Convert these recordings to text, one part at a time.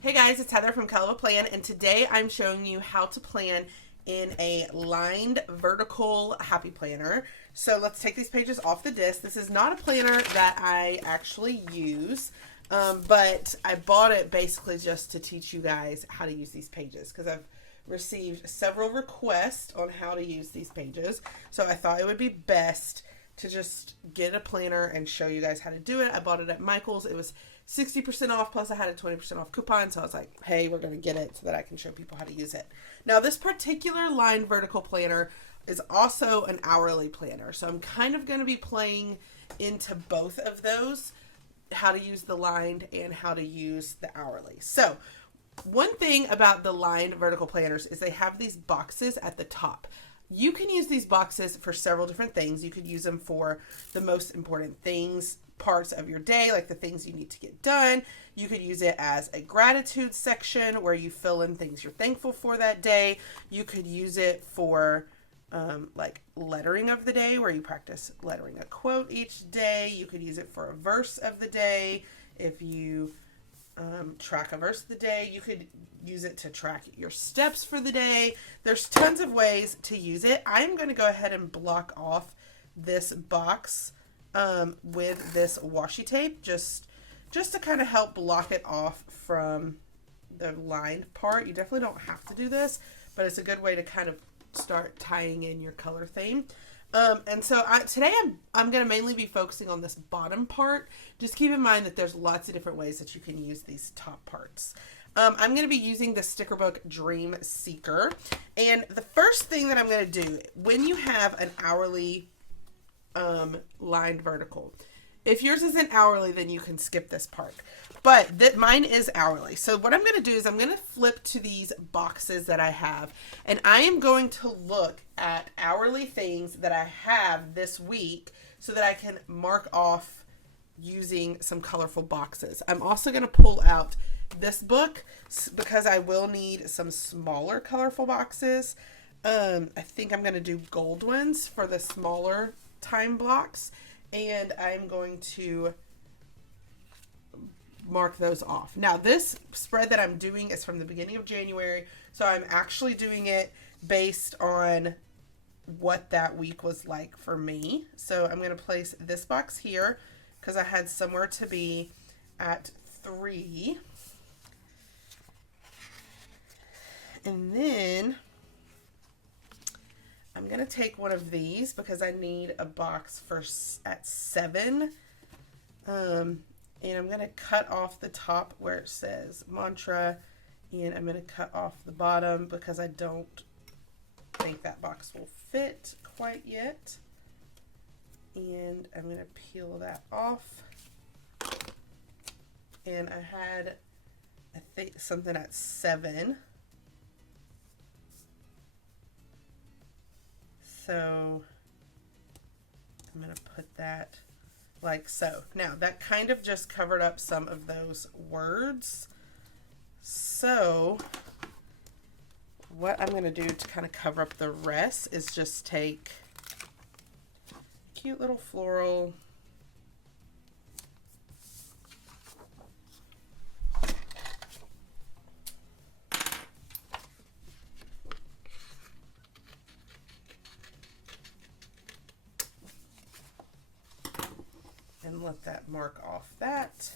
Hey guys, it's Heather from Kell Plan, and today I'm showing you how to plan in a lined vertical happy planner. So let's take these pages off the disc. This is not a planner that I actually use, but I bought it basically just to teach you guys how to use these pages because I've received several requests on how to use these pages. So I thought it would be best to just get a planner and show you guys how to do it. I bought it at Michael's. It was 60% off, plus I had a 20% off coupon, so I was like, hey, we're going to get it so that I can show people how to use it. Now, this particular lined vertical planner is also an hourly planner, so I'm kind of going to be playing into both of those, how to use the lined and how to use the hourly. So, one thing about the lined vertical planners is they have these boxes at the top. You can use these boxes for several different things. You could use them for the most important things, parts of your day, like the things you need to get done. You could use it as a gratitude section where you fill in things you're thankful for that day. You could use it for like lettering of the day where you practice lettering a quote each day. You could use it for a verse of the day. If you track a verse of the day, you could use it to track your steps for the day. There's tons of ways to use it. I'm going to go ahead and block off this box with this washi tape just to kind of help block it off from the lined part. You definitely don't have to do this, but it's a good way to kind of start tying in your color theme. And so today I'm going to mainly be focusing on this bottom part. Just keep in mind that there's lots of different ways that you can use these top parts. I'm going to be using the sticker book Dream Seeker. And the first thing that I'm going to do, when you have an hourly lined vertical, if yours isn't hourly, then you can skip this part. But mine is hourly. So what I'm going to do is I'm going to flip to these boxes that I have. And I am going to look at hourly things that I have this week so that I can mark off using some colorful boxes. I'm also going to pull out this book because I will need some smaller colorful boxes. I think I'm going to do gold ones for the smaller time blocks. And I'm going to mark those off. Now, this spread that I'm doing is from the beginning of January, so I'm actually doing it based on what that week was like for me. So I'm going to place this box here because I had somewhere to be at 3. And then I'm going to take one of these because I need a box for at 7. And I'm going to cut off the top where it says mantra, and I'm going to cut off the bottom because I don't think that box will fit quite yet. And I'm going to peel that off. And I had, I think, something at 7. So I'm going to put that like so. Now that kind of just covered up some of those words. So what I'm going to do to kind of cover up the rest is just take cute little floral and let that mark off that.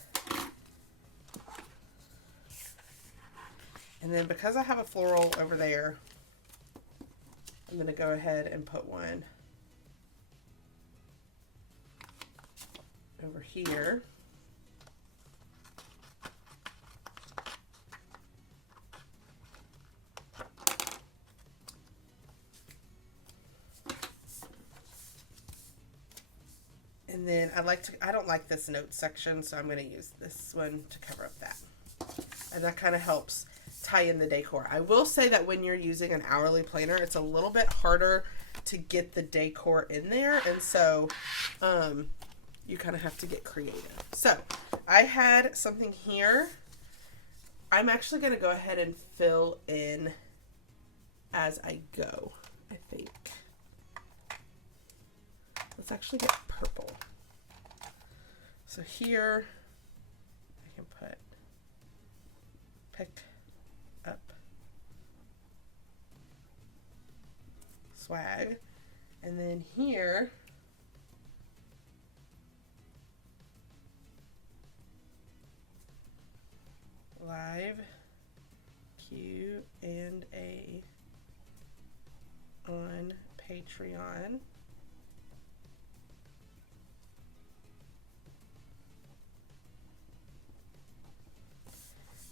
And then because I have a floral over there, I'm going to go ahead and put one over here. And then I don't like this note section, so I'm going to use this one to cover up that. And that kind of helps tie in the decor. I will say that when you're using an hourly planner, it's a little bit harder to get the decor in there. And so you kind of have to get creative. So I had something here. I'm actually going to go ahead and fill in as I go, I think. Let's actually get purple. So here I can put pick up swag. And then here, live Q&A on Patreon.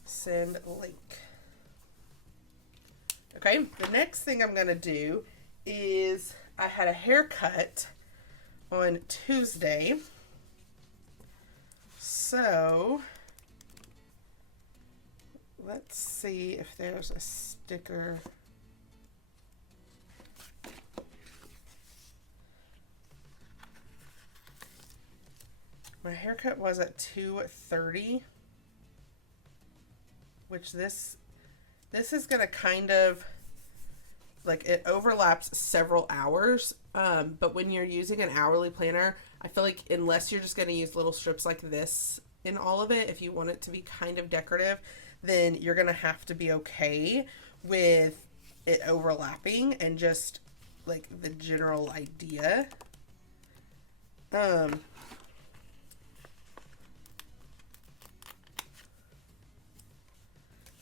Send link. Okay, the next thing I'm going to do is I had a haircut on Tuesday. So let's see if there's a sticker. My haircut was at 2:30, which this is going to kind of, like, it overlaps several hours, but when you're using an hourly planner, I feel like unless you're just going to use little strips like this in all of it, if you want it to be kind of decorative, then you're going to have to be okay with it overlapping and just, like, the general idea.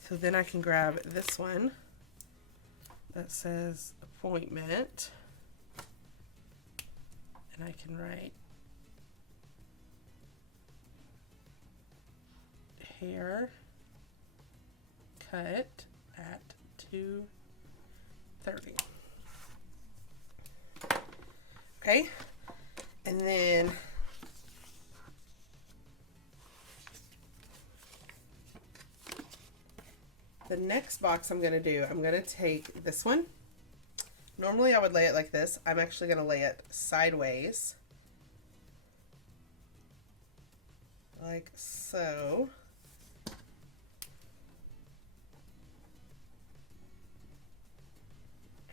So then I can grab this one that says appointment, and I can write hair cut at 2:30. Okay, and then the next box I'm going to do, I'm going to take this one. Normally I would lay it like this. I'm actually going to lay it sideways. Like so.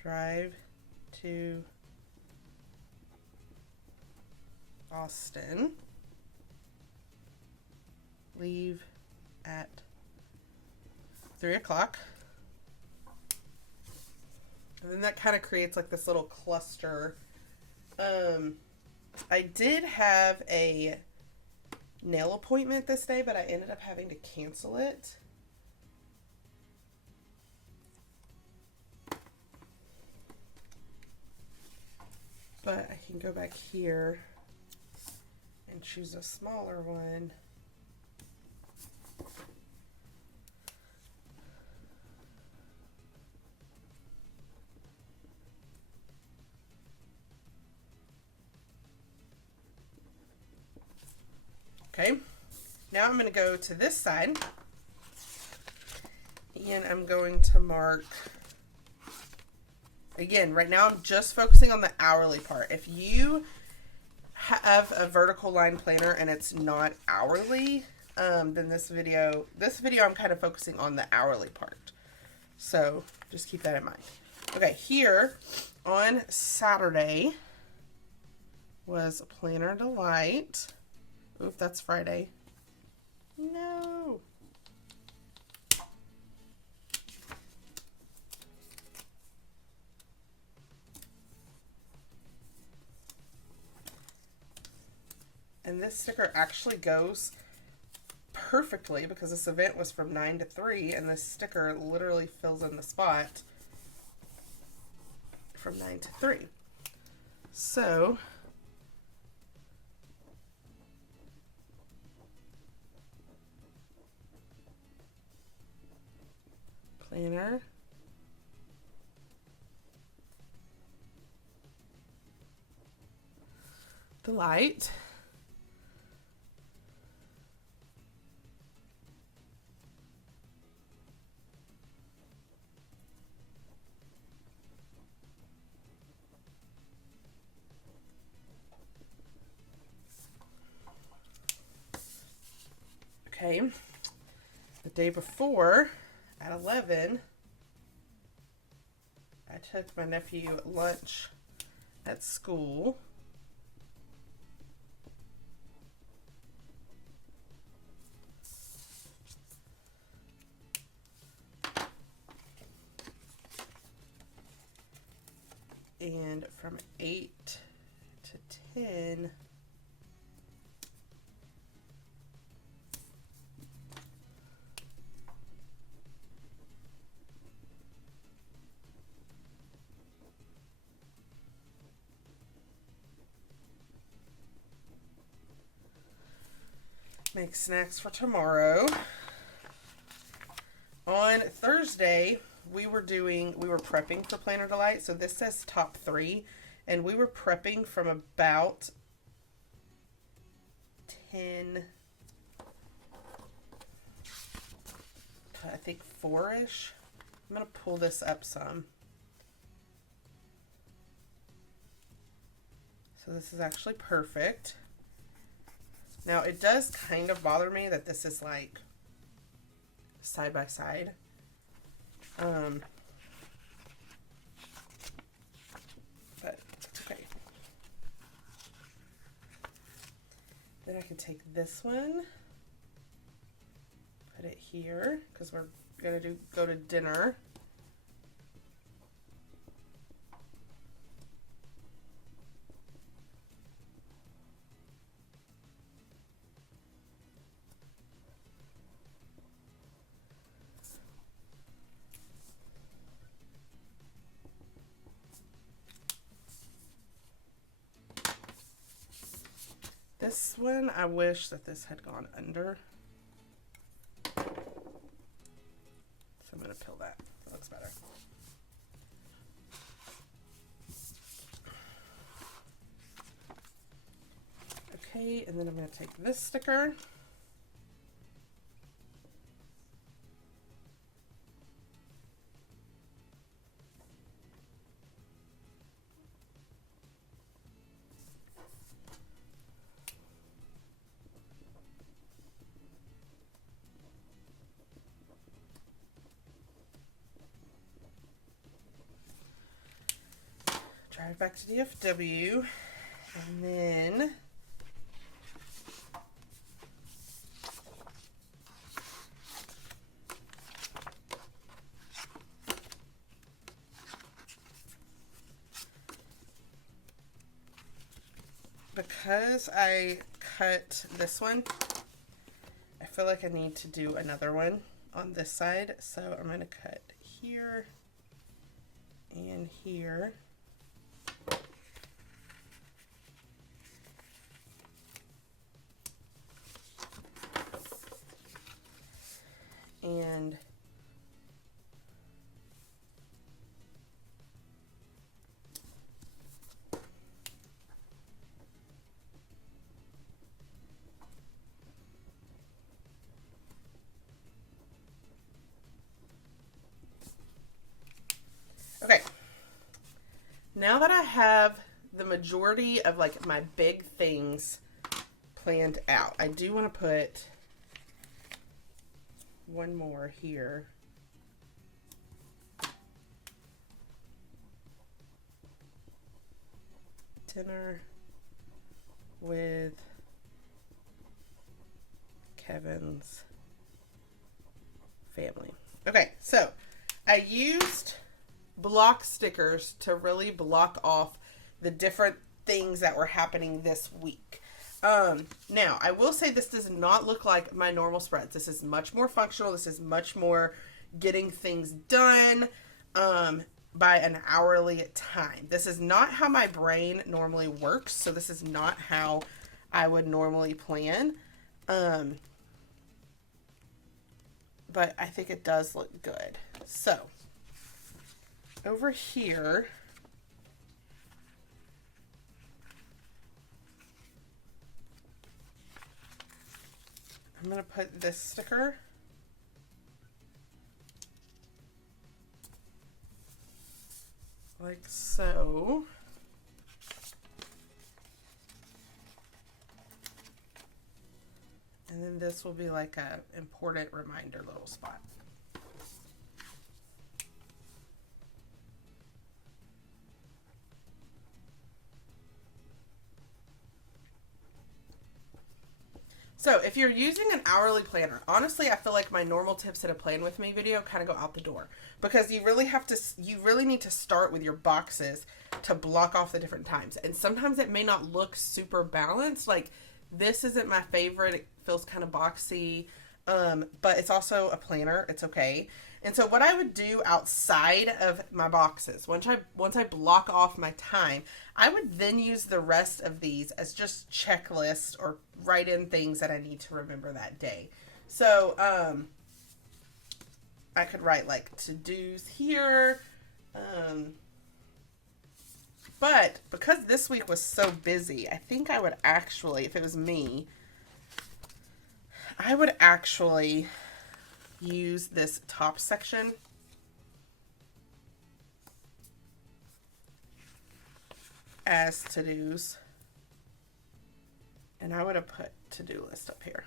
Drive to Austin. Leave at 3 o'clock. And then that kind of creates like this little cluster. I did have a nail appointment this day, but I ended up having to cancel it. But I can go back here and choose a smaller one. Okay, now I'm going to go to this side, and I'm going to mark, again, right now I'm just focusing on the hourly part. If you have a vertical line planner and it's not hourly, then this video I'm kind of focusing on the hourly part. So just keep that in mind. Okay, here on Saturday was Planner Delight. Oof, that's Friday. No. And this sticker actually goes perfectly because this event was from 9 to 3, and this sticker literally fills in the spot from 9 to 3. So Planner Delight. Okay, the day before at 11, I took my nephew lunch at school. And from 8 to 10, make snacks for tomorrow. On Thursday, we were prepping for Planner Delight. So this says top 3, and we were prepping from about 10, I think 4-ish. I'm going to pull this up some. So this is actually perfect. Now it does kind of bother me that this is like side by side. But it's okay. Then I can take this one, put it here, because we're gonna go to dinner. This one, I wish that this had gone under. So I'm going to peel that. That looks better. Okay, and then I'm going to take this sticker. Drive back to DFW, and then because I cut this one, I feel like I need to do another one on this side, so I'm going to cut here and here. And okay, now that I have the majority of like my big things planned out, I do want to put one more here. Dinner with Kevin's family. Okay, so I used block stickers to really block off the different things that were happening this week. Now, I will say this does not look like my normal spreads. This is much more functional. This is much more getting things done by an hourly time. This is not how my brain normally works, so this is not how I would normally plan. But I think it does look good. So, over here, I'm going to put this sticker. Like so. And then this will be like a important reminder little spot. So if you're using an hourly planner, honestly, I feel like my normal tips in a plan with me video kind of go out the door, because you really need to start with your boxes to block off the different times. And sometimes it may not look super balanced. Like this isn't my favorite. It feels kind of boxy. But it's also a planner. It's okay. And so what I would do outside of my boxes, once I block off my time, I would then use the rest of these as just checklists or write in things that I need to remember that day. So, I could write like to-dos here. But because this week was so busy, I think I would actually, if it was me, I would actually use this top section as to-dos, and I would have put to-do list up here.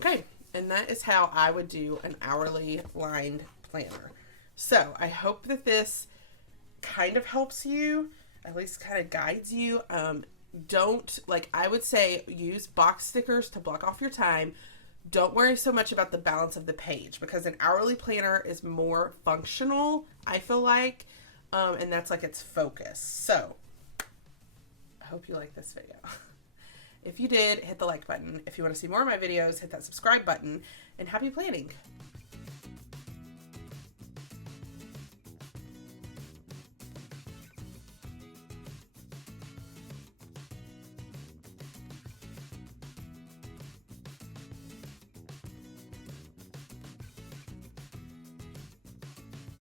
Okay, and that is how I would do an hourly lined planner. So I hope that this kind of helps you, at least kind of guides you. I would say use box stickers to block off your time. Don't worry so much about the balance of the page, because an hourly planner is more functional, I feel like, and that's like its focus. So I hope you like this video. If you did, hit the like button. If you want to see more of my videos, hit that subscribe button, and happy planning.